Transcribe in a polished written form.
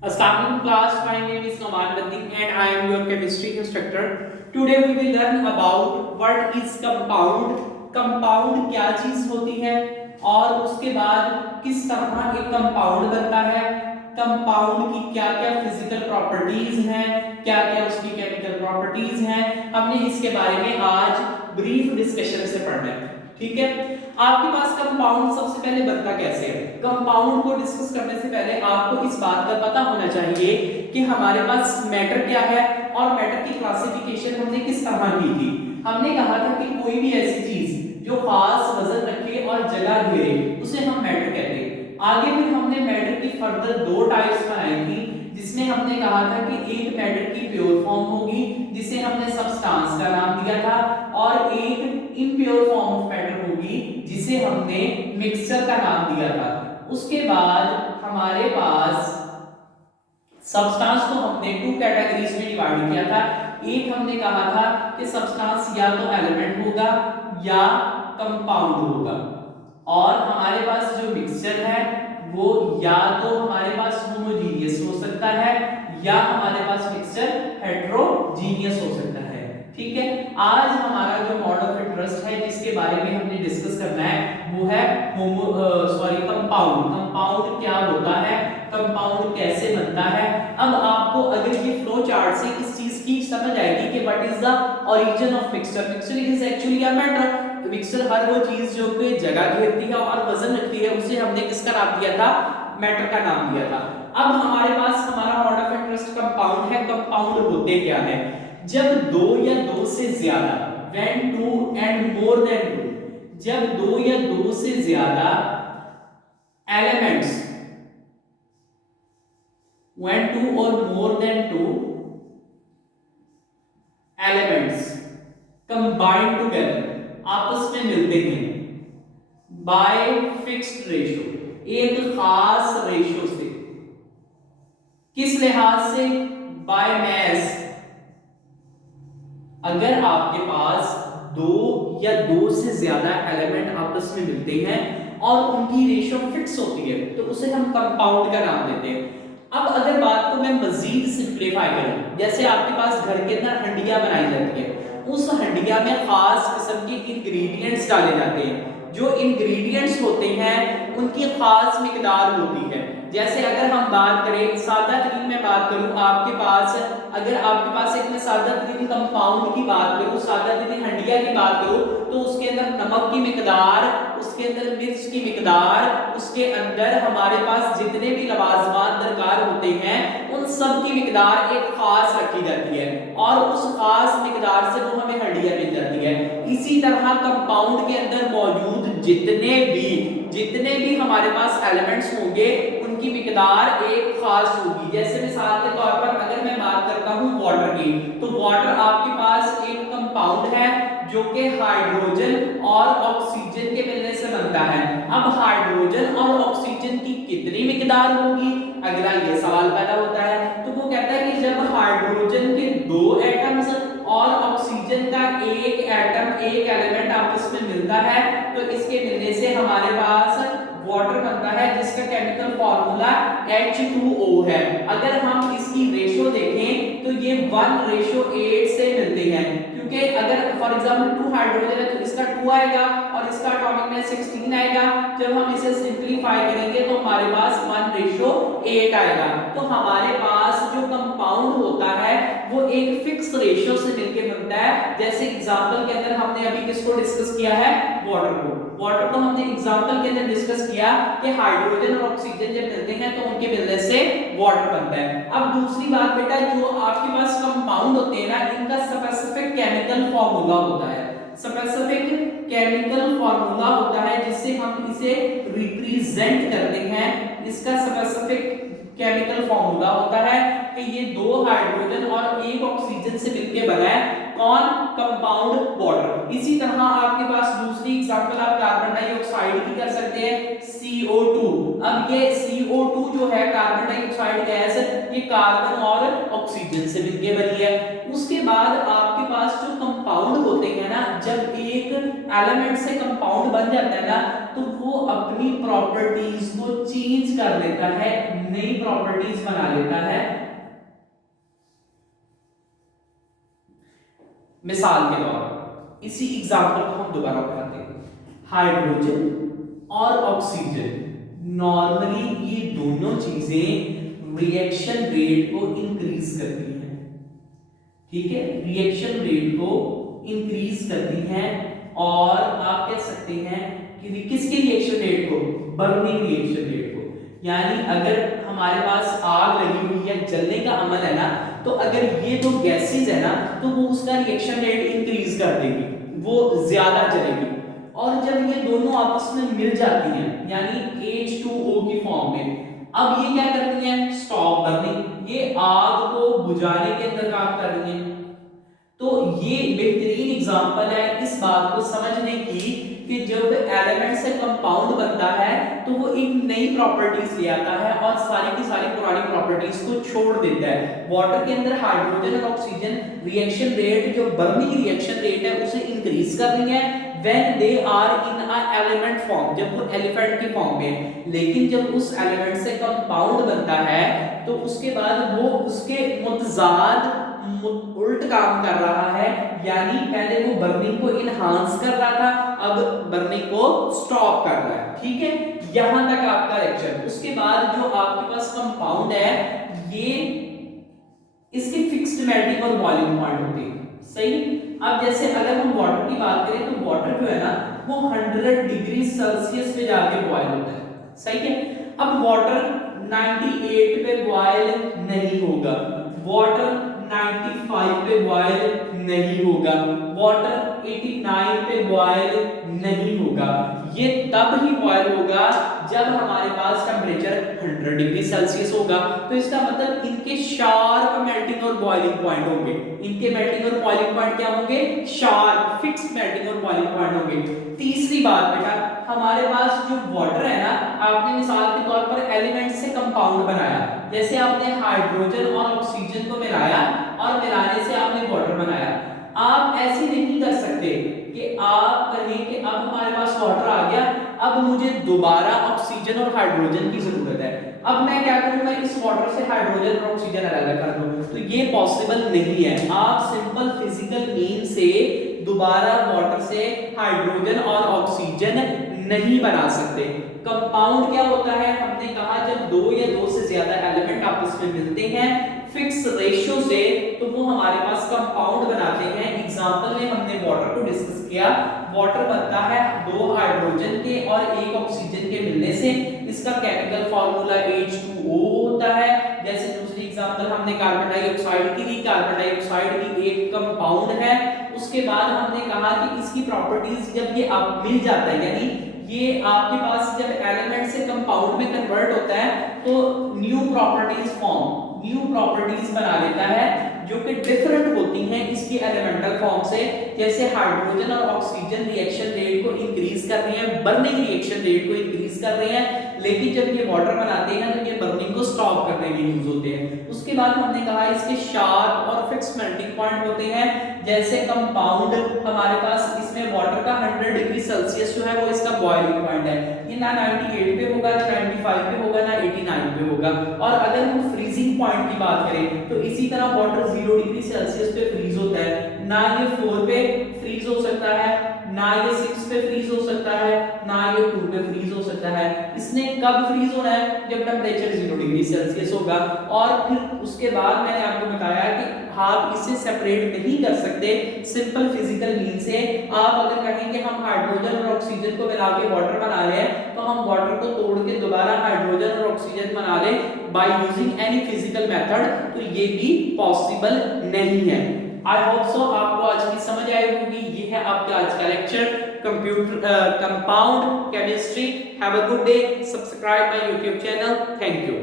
Assalamualaikum class, my name is Noman Bandi and I am your chemistry instructor. Today we will learn about what is compound, compound क्या चीज होती है और उसके बाद किस तरह एक कंपाउंड बनता है, कंपाउंड की क्या क्या फिजिकल प्रॉपर्टीज हैं, क्या क्या उसकी केमिकल प्रॉपर्टीज हैं, हमने इसके बारे में आज ब्रीफ डिस्कशन से पढ़ना है। ठीक है, आपके पास कंपाउंड सबसे पहले बनता कैसे है। कंपाउंड को डिस्कस करने से पहले आपको इस बात का पता होना चाहिए कि हमारे पास मैटर क्या है और मैटर की क्लासिफिकेशन हमने किस तरह की थी। हमने कहा था कि कोई भी ऐसी चीज जो खास वजन रखे और जगह घेरे उसे हम मैटर कहते हैं। आगे फिर हमने मैटर की फर्दर दो टाइप्स बनाई थी, जिसमें हमने कहा था कि एक मैटर की प्योर फॉर्म होगी जिसे हमने सब्सटेंस का नाम दिया था, और एक इम्प्योर फॉर्म ऑफ मैटर होगी जिसे हमने मिक्सचर का नाम दिया था। उसके बाद हमारे पास सब्सटेंस को हमने टू कैटेगरीज में डिवाइड किया था। एक हमने कहा था कि सब्सटेंस या तो एलिमेंट होगा या कंपाउंड होगा, और हमारे पास जो मिक्सचर है वो या तो हमारे पास होमोजीनियस हो सकता है या हमारे पास मिक्सचर हेटेरोजीनियस हो सकता है। ठीक है, आज हमारा जो मॉड ऑफ इंटरेस्ट है जिसके बारे में हमने डिस्कस करना है वो है कंपाउंड। कंपाउंड क्या होता है, कंपाउंड कैसे बनता है। अब आपको अगर ये फ्लो चार्ट से इस चीज की समझ आएगी कि what is the origin of mixture. Mixture is actually a matter. Mixture हर वो चीज जो कि जगह घेरती है और वजन रखती है उसे हमने किसका नाम दिया था, मैटर का नाम दिया था। अब हमारे पास हमारा मॉड ऑफ इंटरेस्ट कंपाउंड है। कंपाउंड होते क्या है, जब दो या दो से ज्यादा, when two and more than two, जब दो या दो से ज्यादा elements, when two or more than two elements combine together, आपस में मिलते हैं by fixed ratio, एक खास रेशियो से। किस लिहाज से, by mass। अगर आपके पास दो या दो से ज्यादा एलिमेंट आपस में मिलते हैं और उनकी रेशियो फिक्स होती है तो उसे हम कंपाउंड का नाम देते हैं। अब अगर बात को मैं मजीद सिंप्लीफाई करूं, जैसे आपके पास घर के अंदर हंडिया बनाई जाती है, उस हंडिया में खास किस्म के इंग्रेडिएंट्स डाले जाते हैं। जो इंग्रेडिएंट्स होते हैं उनकी खास मिकदार होती है। जैसे अगर हम बात करें सादा तरीन में बात करूं, आपके पास अगर आपके पास एक मैं सादा तरीन कंपाउंड की बात करूं, सादा तरीन हंडिया की बात करूं, तो उसके अंदर नमक की मिकदार, उसके अंदर मिर्च की मिकदार, उसके अंदर हमारे पास जितने भी लवाजमात दरकार होते हैं उन सब की मिकदार एक खास रखी जाती है और उस खास मिकदार से वो हमें हंडिया मिल जाती है। इसी तरह कंपाउंड के अंदर मौजूद जितने भी हमारे पास एलिमेंट्स होंगे उनकी मिकदार एक खास होगी। जैसे मिसाल के तौर पर अगर मैं बात करता हूं वाटर की, तो वाटर आपके पास एक कंपाउंड है जो कि हाइड्रोजन और ऑक्सीजन के मिलने से बनता है। अब हाइड्रोजन और ऑक्सीजन की कितनी मिकदार होगी, अगला ये सवाल पैदा होता है। तो वो कहता है कि जब हाइड्रोजन के दो एटम्स और ऑक्सीजन का एक एटम, एक एलिमेंट आपस में मिलता है तो इसके मिलने से हमारे पास वाटर बनता है जिसका केमिकल फार्मूला H2O है। अगर हम इसकी रेशो देखें तो ये 1:8 से मिलते हैं, क्योंकि अगर फॉर एग्जांपल 2 हाइड्रोजन है तो इसका 2 आएगा और इसका एटॉमिक मास 16 आएगा। जब हम इसे सिंपलीफाई करेंगे तो हमारे पास 1:8 आएगा। तो हमारे पास जो कंपाउंड होता है वो एक फिक्स रेशियो से मिलके बनता है। जैसे एग्जांपल के अंदर हमने अभी किसको डिस्कस किया है, वाटर को। वाटर को हमने एग्जांपल के अंदर डिस्कस किया कि हाइड्रोजन और ऑक्सीजन जब मिलते हैं तो उनके मिलने से वाटर बनता है। अब दूसरी बात बेटा, जो आपके पास कंपाउंड होते हैं ना, इनका स्पेसिफिक केमिकल फार्मूला होता है। स्पेसिफिक केमिकल फार्मूला होता है जिससे हम इसे रिप्रेजेंट करते हैं। इसका स्पेसिफिक केमिकल फार्मूला होता है कि ये दो हाइड्रोजन और एक ऑक्सीजन से मिलकर बना है कौन, कंपाउंड वाटर। इसी तरह आपके पास दूसरी एग्जांपल आप कार्बन डाइऑक्साइड की कर सकते हैं, CO2। अब ये CO2 जो है कार्बन डाइऑक्साइड गैस, ये कार्बन और ऑक्सीजन से मिलकर बनी है। उसके बाद आपके पास जो कंपाउंड होते हैं ना, जब एक एलिमेंट से कंपाउंड बन जाता है ना तो वो अपनी प्रॉपर्टीज को चेंज कर लेता है, नई प्रॉपर्टीज बना लेता है। मिसाल के तौर पर इसी एग्जांपल को हम दोबारा बताते हैं। हाइड्रोजन और ऑक्सीजन, नॉर्मली ये दोनों चीजें रिएक्शन रेट को इंक्रीज करती हैं, ठीक है, रिएक्शन रेट को इंक्रीज करती हैं। और आप कह सकते हैं कि किसके रिएक्शन रेट को, बर्निंग रिएक्शन रेट को। यानी अगर हमारे पास आग लगी हुई है, जलने का अमल है ना, तो अगर ये दो गैसेस है ना, तो वो उसका रिएक्शन रेट इंक्रीज कर देगी, वो ज्यादा जलेगी। और जब ये दोनों आपस में मिल जाती हैं, यानी H2O की फॉर्म में, अब ये क्या करती हैं, स्टॉप बर्निंग, ये आग को बुझाने के अंदर काम कर रही है। तो ये बेहतरीन एग्जांपल है इस बात को समझने की कि जब एलिमेंट से कंपाउंड बनता है तो वो एक नई प्रॉपर्टीज ले आता है और सारी की सारी पुरानी प्रॉपर्टीज को छोड़ देता है। वाटर के अंदर हाइड्रोजन और ऑक्सीजन रिएक्शन रेट, जो बर्निंग रिएक्शन रेट है, उसे इंक्रीज कर रही है when they are in a element form, जब वो एलिफेंट की फॉर्म में है। लेकिन जब उस एलिमेंट से कंपाउंड बनता है तो उसके बाद वो उसके मुतजाद उल्ट काम कर रहा है, यानी पहले वो बर्निंग को इनहांस कर रहा था, अब बर्निंग को स्टॉप कर रहा है, ठीक है। यहां तक आपका लेक्चर। उसके बाद जो आपके पास कंपाउंड है, ये इसकी फिक्स्ड मेल्टिंग और बॉइलिंग पॉइंट होती है, सही। अब जैसे अगर हम वाटर की बात करें तो वाटर जो है ना, वो 100 डिग्री सेल्सियस पे जाके बॉयल होता है, सही है। अब वाटर 98 पे बॉयल नहीं होगा, वाटर 95 पे बॉयल नहीं होगा, वाटर 89 पे बॉयल नहीं होगा। ये तब ही बॉयल होगा जब हमारे पास टेम्परेचर 100 डिग्री सेल्सियस होगा। तो इसका मतलब इनके शार्प मेल्टिंग और बॉइलिंग पॉइंट होंगे। इनके मेल्टिंग और बॉइलिंग पॉइंट क्या होंगे, शार्प फिक्स्ड मेल्टिंग और बॉइलिंग पॉइंट होंगे। तीसरी बात बेटा, हमारे पास जो वाटर है ना, आपने मिसाल के तौर पर एलिमेंट से कंपाउंड बनाया, जैसे आपने हाइड्रोजन और ऑक्सीजन को मिलाया और मिलाने से आपने वाटर बनाया। आप ऐसे नहीं कर सकते कि आप कहें कि अब हमारे पास वाटर आ गया, अब मुझे दोबारा ऑक्सीजन और हाइड्रोजन की जरूरत है, अब मैं क्या करूं, मैं इस वाटर से हाइड्रोजन और ऑक्सीजन अलग कर दूं। तो ये पॉसिबल नहीं है। आप सिंपल फिजिकल मीन से दोबारा वाटर से हाइड्रोजन और ऑक्सीजन नहीं बना सकते। कंपाउंड क्या होता है, हमने कहा जब दो या दो से ज्यादा एलिमेंट आपस में मिलते हैं फिक्स रेशियो से, तो वो हमारे पास कंपाउंड बनाते हैं। एग्जांपल में हमने वाटर को डिस्कस किया, वाटर बनता है 2 हाइड्रोजन के और 1 ऑक्सीजन के मिलने से, इसका केमिकल फार्मूला H2O होता है। जैसे दूसरी एग्जांपल हमने कार्बन डाइऑक्साइड की ली, कार्बन डाइऑक्साइड भी एक कंपाउंड है। उसके बाद हमने कहा कि इसकी प्रॉपर्टीज जब ये आप मिल जाता है, यानी ये आपके पास जब एलिमेंट से कंपाउंड में कन्वर्ट होता है तो न्यू प्रॉपर्टीज बना लेता है जो कि डिफरेंट होती हैं इसकी एलिमेंटल फॉर्म से। जैसे हाइड्रोजन और ऑक्सीजन रिएक्शन रेट को इंक्रीज कर रहे हैं, बर्निंग रिएक्शन रेट को इंक्रीज कर रहे हैं, लेकिन जब ये वाटर बनाते हैं तो ये बर्निंग को स्टॉप करने में यूज होते हैं। उसके बाद हमने कहा इसके शार्प और फिक्स मेल्टिंग पॉइंट होते हैं। जैसे कंपाउंड हमारे पास इसमें वाटर का 100 डिग्री सेल्सियस जो है वो इसका बॉइलिंग पॉइंट है, ये ना 98 पे होगा, ना 95 पे होगा, ना 89 पे होगा। और अगर हम फ्रीजिंग पॉइंट की बात करें तो इसी तरह वाटर 0 डिग्री सेल्सियस पे फ्रीज होता है, ना ये 4 पे फ्रीज हो सकता है, ना ये 6 पे फ्रीज हो सकता है, ना ये 2 पे फ्रीज हो सकता है। इसने कब फ्रीज होना है, जब टेंपरेचर 0 डिग्री सेल्सियस होगा। और फिर उसके बाद मैंने आपको बताया कि आप इसे सेपरेट नहीं कर सकते सिंपल फिजिकल मीन से। आप अगर कहें कि हम हाइड्रोजन और ऑक्सीजन को मिला के वाटर बना रहे हैं तो हम वाटर को तोड़ के दोबारा हाइड्रोजन और ऑक्सीजन बना लें by using any physical method, तो ये भी पॉसिबल नहीं है। आई होप सो आपको आज की समझ आई होगी। ये है आपका आज का lecture compound chemistry. Have a good day, subscribe my YouTube channel. Thank you.